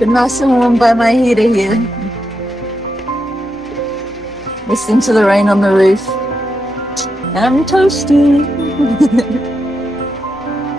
Been nice and warm by my heater here. Listening to the rain on the roof. And I'm toasty.